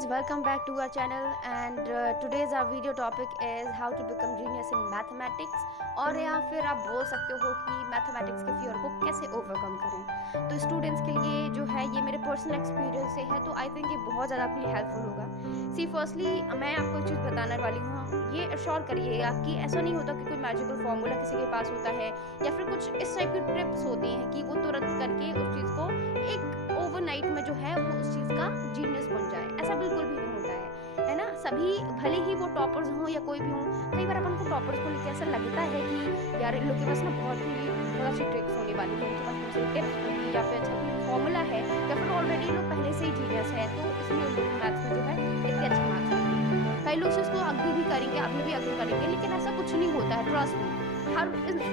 students, welcome back to our channel and today's our video topic is how to become genius in mathematics। और या फिर आप बोल सकते हो कि मैथमेटिक्स के फियर को कैसे ओवरकम करें। तो स्टूडेंट्स के लिए जो है ये मेरे पर्सनल एक्सपीरियंस से है, तो आई थिंक ये बहुत ज़्यादा आपके लिए हेल्पफुल होगा। सी फर्स्टली मैं आपको एक चीज़ बताने वाली हूँ, ये एश्योर करिएगा कि ऐसा नहीं होता कि कोई मैजिकल फॉर्मूला किसी के पास होता है या फिर कुछ इस टाइप की टिप्स होती हैं कि वो तुरंत करके उस चीज़ को एक ओवरनाइट में जो है वो उस चीज़ का जीनियस बन जाए। ऐसा बिल्कुल भी नहीं होता है ना। सभी भले ही वो टॉपर्स हों या कोई भी हों, कई बार अपन को टॉपर्स को लेकर ऐसा लगता है कि यार इन लोग के पास ना बहुत अच्छी ट्रिक्स होने वाली है, उनके पास बहुत सारी टिप्स होंगी या फिर अच्छा कोई फॉर्मूला है या फिर ऑलरेडी लोग पहले से ही जीनियस है, तो इसलिए उन लोग मैथ्स में जो है इतने अच्छे मार्क्स आते हैं। कई लोग इसको अग्री भी करेंगे, अभी भी अग्री करेंगे, लेकिन ऐसा कुछ नहीं होता है। ट्रस्ट में हर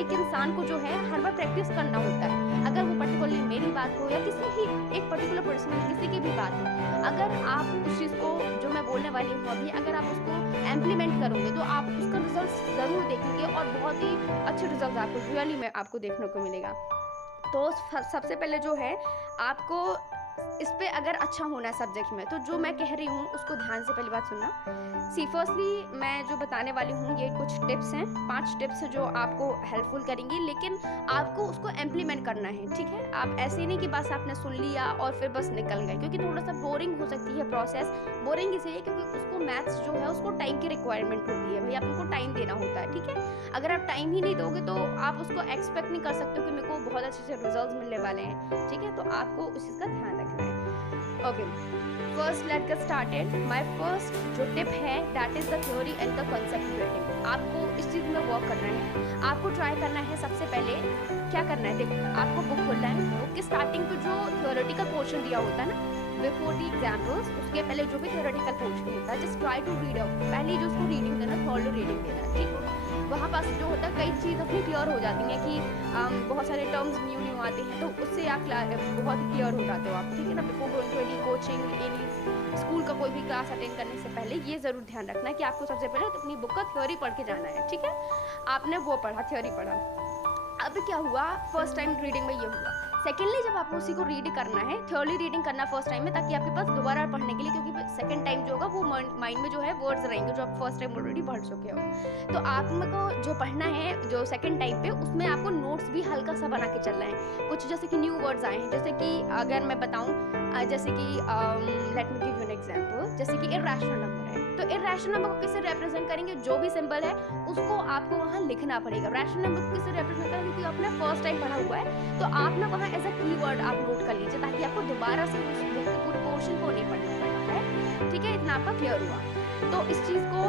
एक इंसान को जो है हर बार प्रैक्टिस करना होता है। अगर वो पर्टिकुलरली मेरी बात हो या किसी ही एक पर्टिकुलर पर्सन किसी की भी बात हो, अगर आप उस चीज़ को जो मैं बोलने वाली हूँ अभी अगर आप उसको इम्प्लीमेंट करोगे तो आप उसका रिजल्ट ज़रूर देखेंगे और बहुत ही अच्छे रिजल्ट आपको रियली में आपको देखने को मिलेगा। तो सबसे पहले जो है आपको इस पे अगर अच्छा होना है सब्जेक्ट में, तो जो मैं कह रही हूँ उसको ध्यान से पहली बात सुनना। सी फर्स्टली मैं जो बताने वाली हूँ ये कुछ टिप्स हैं, 5 टिप्स हैं जो आपको हेल्पफुल करेंगी, लेकिन आपको उसको इम्प्लीमेंट करना है। ठीक है, आप ऐसे नहीं कि बस आपने सुन लिया और फिर बस निकल गए, क्योंकि थोड़ा सा बोरिंग हो सकती है प्रोसेस। बोरिंग इसलिए क्योंकि उसको मैथ्स जो है उसको टाइम की रिक्वायरमेंट होती है, भाई आपको टाइम देना होता है। ठीक है, अगर आप टाइम ही नहीं दोगे तो आप उसको एक्सपेक्ट नहीं कर सकते हो कि मेरे को बहुत अच्छे से रिजल्ट मिलने वाले हैं। ठीक है, तो आपको उस चीज़ का ध्यान रखना है। Okay, first let's get started. My first जो टिप है that is the theory and the concept building. आपको इस चीज़ में वर्क करना है, आपको ट्राई करना है। सबसे पहले क्या करना है, देखो आपको बुक खोलना है। बुक के स्टार्टिंग पे जो थ्योरेटिकल पोर्शन दिया होता है ना, बिफोर दी एग्जाम्पल्स, उसके पहले जो भी थ्योरेटिकल पोर्शन होता है just try to read out. पहले जो उसको रीडिंग देना, थॉरो रीडिंग देना। ठीक है, वहाँ पास जो होता है कई चीज़ अपनी क्लियर हो जाती हैं कि बहुत सारे टर्म्स न्यू आते हैं, तो उससे आप बहुत ही क्लियर हो जाते हो आप। ठीक है ना, before going to any coaching any school का कोई भी क्लास अटेंड करने से पहले ये ज़रूर ध्यान रखना है कि आपको सबसे पहले तो अपनी बुक का थ्योरी पढ़ के जाना है। ठीक है, आपने वो पढ़ा, थ्योरी पढ़ा। अब क्या हुआ, फर्स्ट टाइम रीडिंग में ये हुआ। सेकेंडली जब आपको उसी को रीड करना है, थ्योरी रीडिंग करना फर्स्ट टाइम में, ताकि आपके पास दोबारा पढ़ने के लिए, क्योंकि सेकंड टाइम जो होगा वो माइंड में जो है वर्ड्स रहेंगे जो आप फर्स्ट टाइम ऑलरेडी पढ़ चुके हो। तो आपको जो पढ़ना है जो सेकंड टाइम पे, उसमें आपको नोट्स भी हल्का सा बना के चलना है। कुछ जैसे कि न्यू वर्ड्स आए हैं, जैसे कि अगर मैं बताऊँ जैसे कि let me give you an example, जैसे कि इरैशनल नंबर है, तो इरैशनल नंबर को किससे रिप्रेजेंट करेंगे, जो भी सिंबल है उसको आपको वहाँ लिखना पड़ेगा। रैशनल नंबर को किससे रिप्रेजेंट करेंगे, क्योंकि आपने फर्स्ट टाइम पढ़ा हुआ है, तो आप ना वहाँ एज अ कीवर्ड आप नोट कर लीजिए, ताकि आपको दोबारा से उस बुक के पूरे पोर्शन को नहीं पढ़ना पड़ता है। ठीक है, इतना आपका क्लियर हुआ। तो इस चीज़ को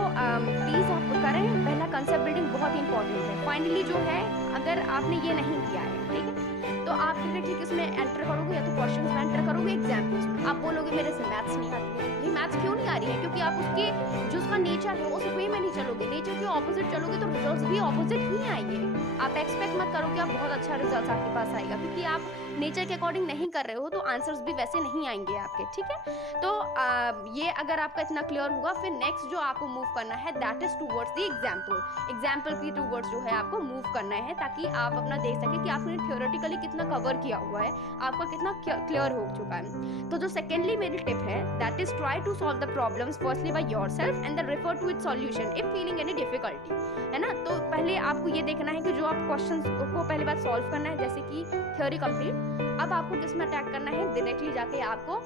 प्लीज़ आप करें। पहला कंसेप्ट बिल्डिंग बहुत इंपॉर्टेंट है। फाइनली जो है अगर आपने ये नहीं किया है, ठीक है, तो आप डायरेक्टली किसमें एंटर करोगे, या तो क्वेश्चंस में एंटर करोगे, एग्जाम्पल्स में। आप बोलोगे मेरे से मैथ्स नहीं आती है। ये मैथ्स क्यों नहीं आ रही है, क्योंकि आप उसके जो उसका नेचर है उस वे में नहीं चलोगे। नेचर के ऑपोजिट चलोगे तो रिजल्ट्स भी ऑपोजिट ही आएंगे। आप एक्सपेक्ट मत करो कि आप बहुत अच्छा रिजल्ट आपके पास आएगा, क्योंकि आप नेचर के अकॉर्डिंग नहीं कर रहे हो, तो आंसर्स भी वैसे नहीं आएंगे आपके। ठीक है, तो ये अगर आपका इतना क्लियर हुआ, फिर नेक्स्ट जो आपको मूव करना है that is towards the example की टूवर्ड्स जो है आपको मूव करना है, ताकि आप अपना देख सके कि आपने थ्योरेटिकली कितना कवर किया हुआ है, आपका कितना क्लियर हो चुका है। तो जो सेकेंडली मेरी टिप है that is try to solve the problems firstly by yourself and then refer to its solution if feeling any difficulty. है ना, तो पहले आपको ये देखना है कि जो आप क्वेश्चंस को पहले बात सॉल्व करना है, जैसे कि थ्योरी कंप्लीट। अब आपको किस में अटैक करना है, डायरेक्टली जाके आपको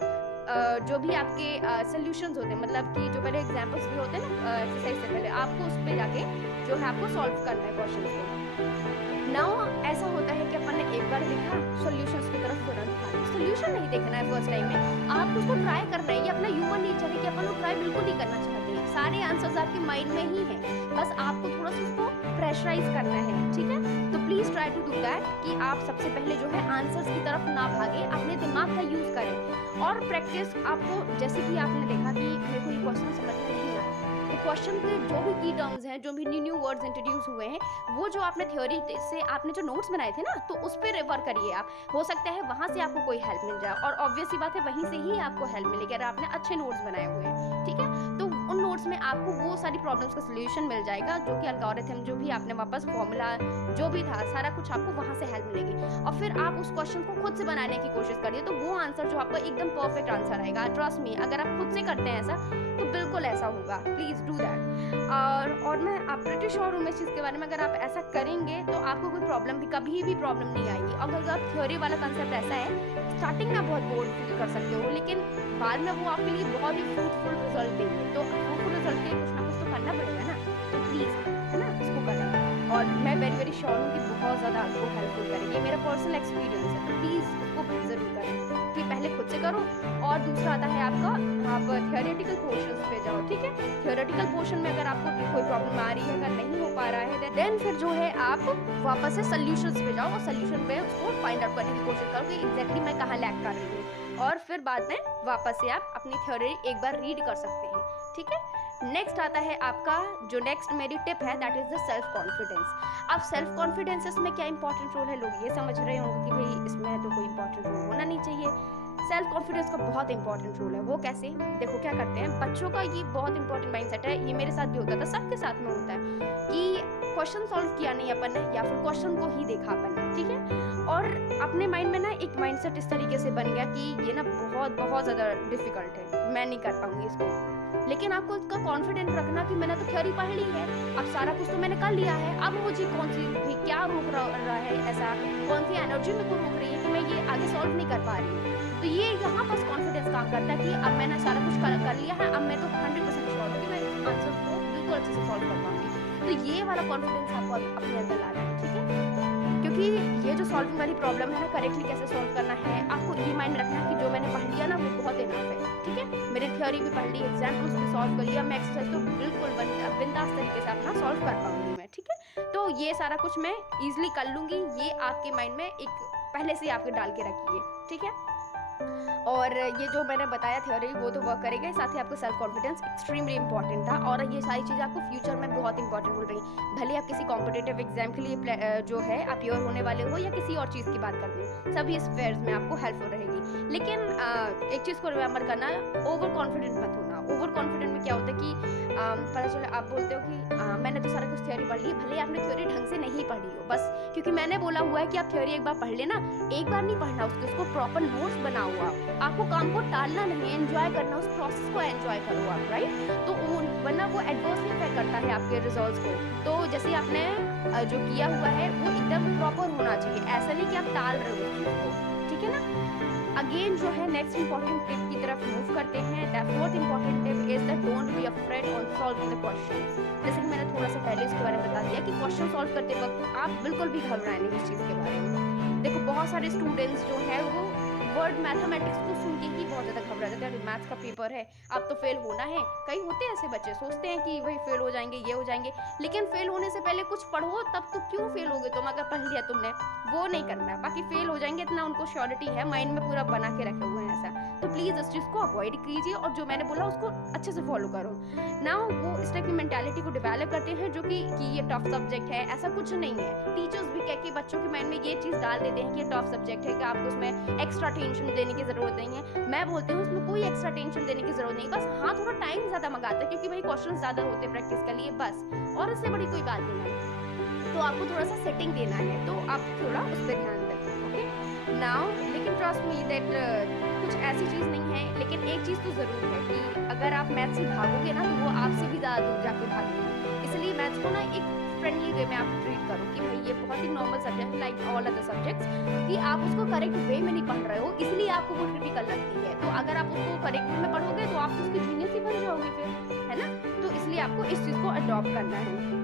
जो भी आपके सॉल्यूशंस होते हैं, मतलब कि जो पहले एग्जांपल्स भी होते हैं ना एक्सरसाइज से पहले, आपको उस पर जाके जो है आपको सॉल्व करना है क्वेश्चन को। नाउ ऐसा होता है कि अपन ने एक बार लिखा, सॉल्यूशंस की तरफ तुरंत सॉल्यूशन नहीं देखना है फर्स्ट टाइम में, आपको उसको ट्राई करना है। ये अपना ह्यूमन नेचर है कि अपन लोग ट्राई बिल्कुल नहीं करना चाहते हैं। सारे आंसर्स आपके माइंड में ही हैं, बस आपको थोड़ा सा उसको प्रेशराइज करना है। ठीक है, तो please try to do that कि आप सबसे पहले जो है आंसर्स की तरफ ना भागे, अपने दिमाग का यूज़ करें और प्रैक्टिस। आपको जैसे कि आपने देखा कि मेरे को ये क्वेश्चन समझ में नहीं आया, तो क्वेश्चन के जो भी की टर्म्स हैं, जो भी न्यू वर्ड्स इंट्रोड्यूस हुए हैं, वो जो आपने थ्योरी से आपने जो नोट्स बनाए थे ना, तो उस पर रेफर करिए आप। हो सकता है वहाँ से आपको कोई हेल्प मिल जाए, और ऑब्वियस सी बात है वहीं से ही आपको हेल्प मिलेगी अगर आपने अच्छे नोट्स बनाए हुए हैं। ठीक है, तो उन नोट्स में आपको वो सारी प्रॉब्लम्स का सोल्यूशन मिल जाएगा, जो कि एल्गोरिथम, जो भी आपने वापस फॉर्मूला जो भी था सारा कुछ आपको वहाँ से हेल्प मिलेगी। और फिर आप उस क्वेश्चन को खुद से बनाने की कोशिश करिए, तो वो आंसर जो आपका एकदम परफेक्ट आंसर आएगा। ट्रस्ट मी, अगर आप खुद से करते हैं ऐसा तो बिल्कुल ऐसा होगा। Please do that. और मैं आप प्रीटी श्योर हूँ इस चीज़ के बारे में, अगर आप ऐसा करेंगे तो आपको कोई प्रॉब्लम भी, कभी भी प्रॉब्लम नहीं आएगी। अगर आप थ्योरी वाला कंसेप्ट ऐसा है, स्टार्टिंग में बहुत बोर्ड फील कर सकते हो, लेकिन बाद में वो आपके लिए बहुत ही फ्रूटफुल रिजल्ट देंगे। तो फ्रूटफुल रिजल्ट के लिए कुछ ना कुछ तो करना पड़ेगा ना, तो प्लीज़, है ना, इसको करें। और मैं वेरी श्योर हूँ कि बहुत ज़्यादा आपको हेल्पफुल करेंगे। मेरा पर्सनल एक्सपीरियंस है, तो प्लीज़ इसको ज़रूर करें कि पहले खुद से करो। और दूसरा आता है आपका, आप थियोरेटिकल पोर्शंस पे जाओ, ठीक है। थियोरेटिकल पोर्शन में अगर आपको कोई प्रॉब्लम आ रही है, अगर नहीं हो पा रहा है, देन फिर जो है आप वापस से सोल्यूशंस पे जाओ और सोल्यूशन पे उसको फाइंड आउट करने की कोशिश करो कि एग्जैक्टली मैं कहाँ लैग कर रही हूँ। और फिर बाद में वापस से आप अपनी थ्योरी एक बार रीड कर सकते हैं, ठीक है। नेक्स्ट आता है आपका, जो नेक्स्ट मेरी टिप है, that is the self confidence. अब सेल्फ कॉन्फिडेंस इसमें क्या इंपॉर्टेंट रोल है, लोग ये समझ रहे होंगे कि भाई इसमें तो कोई इंपॉर्टेंट रोल होना नहीं चाहिए। सेल्फ कॉन्फिडेंस का बहुत इंपॉर्टेंट रोल है। वो कैसे? देखो क्या करते हैं बच्चों का, ये बहुत इंपॉर्टेंट माइंडसेट है, ये मेरे साथ भी होता था, सबके साथ में होता है कि क्वेश्चन सॉल्व किया नहीं अपन ने, या फिर क्वेश्चन को ही देखा अपन ने, ठीक है। और अपने माइंड में ना एक माइंडसेट इस तरीके से बन गया कि ये ना बहुत ज़्यादा डिफिकल्ट है, मैं नहीं कर पाऊंगी इसको। लेकिन आपको इसका कॉन्फिडेंस रखना कि मैंने तो थ्योरी पढ़ ली है, अब सारा कुछ तो मैंने कर लिया है, अब मुझे कौन सी भी क्या रोक रहा है, ऐसा कौन सी एनर्जी मेरे को रोक रही है कि मैं ये आगे सॉल्व नहीं कर पा रही हूँ। तो ये यहाँ पर कॉन्फिडेंस काम करता है कि अब मैंने सारा कुछ कर लिया है, अब मैं तो 100% श्योर हूँ कि मैं इस आंसर को बिल्कुल अच्छे से सॉल्व कर पाऊंगी। तो ये वाला कॉन्फिडेंस आपको अपने अंदर लाना है, ठीक है। क्योंकि ये जो सॉल्विंग वाली प्रॉब्लम है ना, करेक्टली कैसे सॉल्व करना है, आपको ये माइंड रखना है कि जो मैंने पढ़ लिया ना वो बहुत इनफ है, ठीक है। मेरी थ्योरी भी पढ़ ली, एग्जाम्पल्स भी सॉल्व कर लिया, मैं एक्सरसाइज तो बिल्कुल बिंदास तरीके से अपना सॉल्व कर पाऊंगी मैं, ठीक है। तो ये सारा कुछ मैं ईजिली कर लूंगी, ये आपके माइंड में एक पहले से आपके डाल के रखिए, ठीक है। और ये जो मैंने बताया थ्योरी, वो तो वर्क करेगा, साथ ही आपको सेल्फ कॉन्फिडेंस एक्सट्रीमली इंपॉर्टेंट था। और ये सारी चीज़ें आपको फ्यूचर में बहुत इंपॉर्टेंट बोल रही हैं, भले आप किसी कॉम्पिटिटिव एग्जाम के लिए जो है अपियर होने वाले हो, या किसी और चीज़ की बात करते हो, सभी स्फेयर्स में आपको हेल्पफुल रहेगी। लेकिन एक चीज़ को रिमेंबर करना, ओवर कॉन्फिडेंट मत होना। ओवर कॉन्फिडेंट में क्या होता है कि पता चले आप बोलते हो कि मैंने तो सारा कुछ थ्योरी पढ़ ली, भले आपने थ्योरी ढंग से नहीं पढ़ी हो, बस क्योंकि मैंने बोला हुआ है कि आप थ्योरी एक बार पढ़ लेना, एक बार नहीं पढ़ना, उसको प्रॉपर नोट्स बना हुआ, आपको काम को टालना नहीं, एंजॉय करना, उस प्रोसेस को एंजॉय करो आप, राइट। तो वरना वो एडवर्सली इफेक्ट करता है आपके रिजल्ट्स को। तो जैसे आपने जो किया हुआ है वो एकदम प्रॉपर होना चाहिए, ऐसा नहीं कि आप टाल रहे हो उस चीज़ को, ठीक है ना। अगेन जो है नेक्स्ट इंपॉर्टेंट टिप की तरफ मूव करते हैं। The fourth important tip is that don't be afraid on solving the question. जैसे कि मैंने थोड़ा सा पहले इसके बारे में बता दिया कि क्वेश्चन सॉल्व करते वक्त आप बिल्कुल भी घबराएं नहीं इस चीज़ के बारे में। देखो बहुत सारे स्टूडेंट्स जो है वो वर्ड मैथमेटिक्स को सुन के ही बहुत ज़्यादा घबरा जाते हैं, मैथ्स का पेपर है, अब तो फेल होना है। कई होते हैं ऐसे बच्चे, सोचते हैं कि वही फेल हो जाएंगे, ये हो जाएंगे, लेकिन फेल होने से पहले कुछ पढ़ो, तब तो क्यों फेल होगे तुम, अगर पढ़ लिया तुमने, वो नहीं करना है। बाकी फेल हो जाएंगे इतना उनको श्योरिटी है, माइंड में पूरा बना के रखे हुए हैं ऐसा। तो प्लीज़ इस चीज़ को अवॉइड कीजिए और जो मैंने बोला उसको अच्छे से फॉलो करो ना। वो इस टाइप की मेंटालिटी को डेवलप करते हैं जो कि ये टफ सब्जेक्ट है, ऐसा कुछ नहीं है। टीचर्स भी कह के बच्चों के माइंड में ये चीज़ डाल देते हैं कि ये टफ सब्जेक्ट है, कि आपको उसमें एक्स्ट्रा टेंशन देने की ज़रूरत नहीं है। मैं बोलती हूँ उसमें कोई एक्स्ट्रा टेंशन देने की ज़रूरत नहीं, बस हाँ थोड़ा टाइम ज़्यादा मंगाता है, क्योंकि भाई क्वेश्चन ज़्यादा होते हैं प्रैक्टिस के लिए, बस, और इससे बड़ी कोई बात नहीं है। तो आपको थोड़ा सा सेटिंग देना है, तो आप थोड़ा उस पर ध्यान रखें, ओके नाउ। लेकिन ट्रस्ट मी दैट कुछ ऐसी चीज़ नहीं है, लेकिन एक चीज़ तो ज़रूर है कि अगर आप मैथ से भागोगे ना, तो वो आपसे भी ज़्यादा दूर जाके भागेंगे। इसलिए मैथ्स को ना एक फ्रेंडली वे में आप ट्रीट करो कि भाई ये बहुत ही नॉर्मल सब्जेक्ट है लाइक ऑल अदर सब्जेक्ट्स, कि आप उसको करेक्ट वे में नहीं पढ़ रहे हो, इसलिए आपको वो डिफिकल्ट लगती है। तो अगर आप उसको करेक्ट वे में पढ़ोगे तो आप उसकी जीनियस ही बन जाओगे फिर, है ना। तो इसलिए आपको इस चीज़ को अडॉप्ट करना है।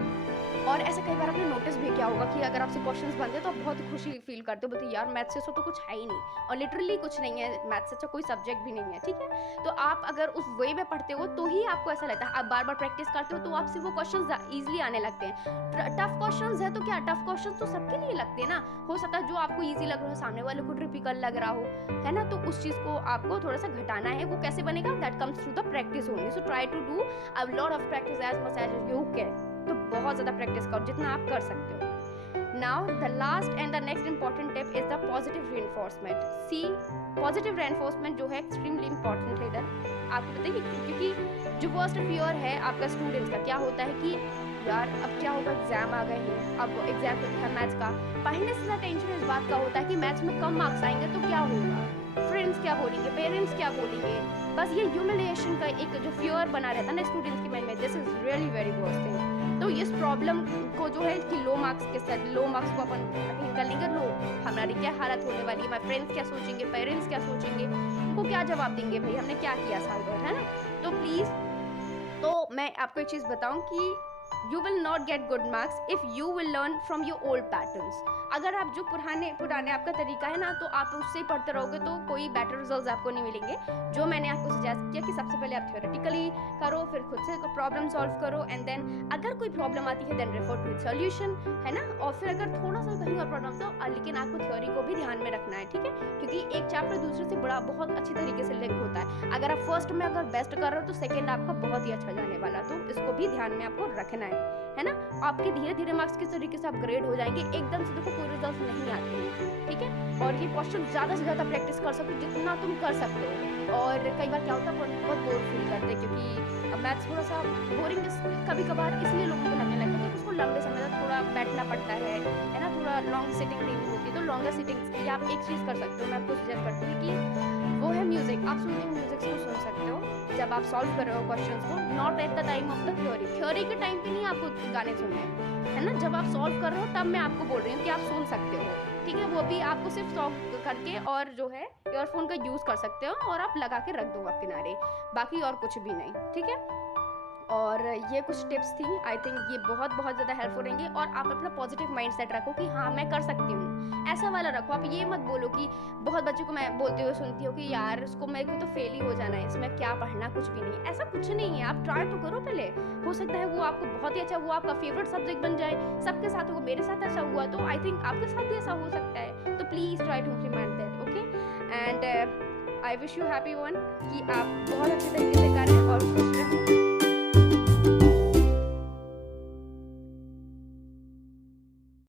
और ऐसे कई बार आपने नोटिस भी किया होगा कि अगर आपसे क्वेश्चंस बनते हैं तो आप बहुत खुशी फील करते हो, बोलते यार मैथ से तो कुछ है ही नहीं, और लिटरली कुछ नहीं है, मैथ से अच्छा कोई सब्जेक्ट भी नहीं है, ठीक है। तो आप अगर उस वे में पढ़ते हो तो ही आपको ऐसा लगता है, आप बार बार प्रैक्टिस करते हो तो आपसे वो क्वेश्चंस ईजिली आने लगते हैं। टफ क्वेश्चंस है तो क्या, टफ क्वेश्चंस तो सबके लिए लगते हैं ना, हो सकता है जो आपको ईजी लग रहा हो सामने वाले को डिफिकल्ट लग रहा हो, है ना। तो उस चीज़ को आपको थोड़ा सा घटाना है। वो कैसे बनेगा, that comes through the practice only. So try to do a lot of practice as much as you can. तो बहुत ज़्यादा प्रैक्टिस करो जितना आप कर सकते हो। Now the last and the next important tip is the positive reinforcement. See positive reinforcement जो है एक्सट्रीमली इंपॉर्टेंट है इधर, आपको बताइए क्योंकि जो वर्स्ट फियर है आपका स्टूडेंट्स का क्या होता है कि यार अब क्या होगा, एग्जाम आ गए हैं, अब एग्जाम है मैथ्स का। पढ़ने से ज़्यादा टेंशन इस बात का होता है कि मैथ्स में कम मार्क्स आएंगे तो क्या होगा, फ्रेंड्स क्या बोलेंगे, पेरेंट्स क्या बोलेंगे। बस ये ह्यूमिलिएशन का एक जो फियर बना रहता है ना स्टूडेंट्स के माइंड में, this is really very worst thing. तो इस प्रॉब्लम को जो है कि लो मार्क्स के साथ, लो मार्क्स को अपन अटेन कर लेंगे, लो हमारी क्या हालत होने वाली है, हमारे फ्रेंड्स क्या सोचेंगे, पेरेंट्स क्या सोचेंगे, उनको क्या जवाब देंगे, भाई हमने क्या किया साल भर, है ना। तो प्लीज़, तो मैं आपको एक चीज़ बताऊं कि you will not get good marks if you will learn from your old patterns। अगर आप जो पुराने आपका तरीका है ना, तो आप उससे ही पढ़ते रहोगे तो कोई बेटर रिजल्ट्स आपको नहीं मिलेंगे। जो मैंने आपको सजेस्ट किया कि सबसे पहले आप थ्योरेटिकली करो, फिर खुद से प्रॉब्लम सॉल्व करो, एंड देन अगर कोई प्रॉब्लम आती है देन रेफर टू सॉल्यूशन, है ना। और फिर अगर थोड़ा सा कहीं और प्रॉब्लम तो लेकिन आपको थ्योरी को भी ध्यान में रखना है, ठीक है, क्योंकि एक चैप्टर दूसरे से बड़ा बहुत अच्छी तरीके से लिंक होता है। अगर आप फर्स्ट में अगर बेस्ट कर रहे हो तो सेकेंड आपका बहुत ही अच्छा जाने वाला, तो इसको भी ध्यान में आपको रखना है ना। आपके धीरे धीरे मार्क्स किस तरीके से अपग्रेड हो जाएंगे, एकदम से देखो कोई रिजल्ट नहीं आते हैं, ठीक है। और ये क्वेश्चन ज़्यादा से ज़्यादा प्रैक्टिस कर सकते हो जितना तुम कर सकते हो। और कई बार क्या होता है बहुत बोर फील करते हैं, क्योंकि अब मैथ्स थोड़ा सा बोरिंग कभी कभार इसलिए लोगों को लगने लगता है कि उसको लंबे समय तक थोड़ा बैठना पड़ता है ना, थोड़ा लॉन्ग सिटिंग देनी होती है। तो लॉन्गर सिटिंग्स के लिए आप एक चीज़ कर सकते हो, मैं आपको सजेस्ट करती हूँ कि वो है म्यूजिक। आप सुनते म्यूजिक को सुन सकते हो जब आप सॉल्व कर रहे हो क्वेश्चंस को, not at the time of the theory के टाइम पे नहीं आपको गाने सुनने हैं, है ना। जब आप सॉल्व कर रहे हो तब मैं आपको बोल रही हूँ कि आप सुन सकते हो, ठीक है। वो भी आपको सिर्फ सॉल्व करके और जो है ईयरफोन का यूज़ कर सकते हो और आप लगा के रख दो आप किनारे, बाकी और कुछ भी नहीं, ठीक है। और ये कुछ टिप्स थी, आई थिंक ये बहुत ज़्यादा हेल्पफुल रहेंगे। और आप अपना पॉजिटिव माइंडसेट रखो कि हाँ मैं कर सकती हूँ, ऐसा वाला रखो। आप ये मत बोलो कि बहुत बच्चों को मैं बोलते हुए सुनती हूँ कि यार इसको मेरे को तो फेल ही हो जाना है, इसमें क्या पढ़ना, कुछ भी नहीं, ऐसा कुछ नहीं है। आप ट्राई तो करो पहले, हो सकता है वो आपको बहुत ही अच्छा, वो आपका फेवरेट सब्जेक्ट बन जाए। सबके साथ हुआ, मेरे साथ ऐसा हुआ, तो आई थिंक आपके साथ भी ऐसा हो सकता है। तो please try to implement that, okay. And I wish you happy one, कि आप बहुत अच्छे तरीके से करें और खुश रहें।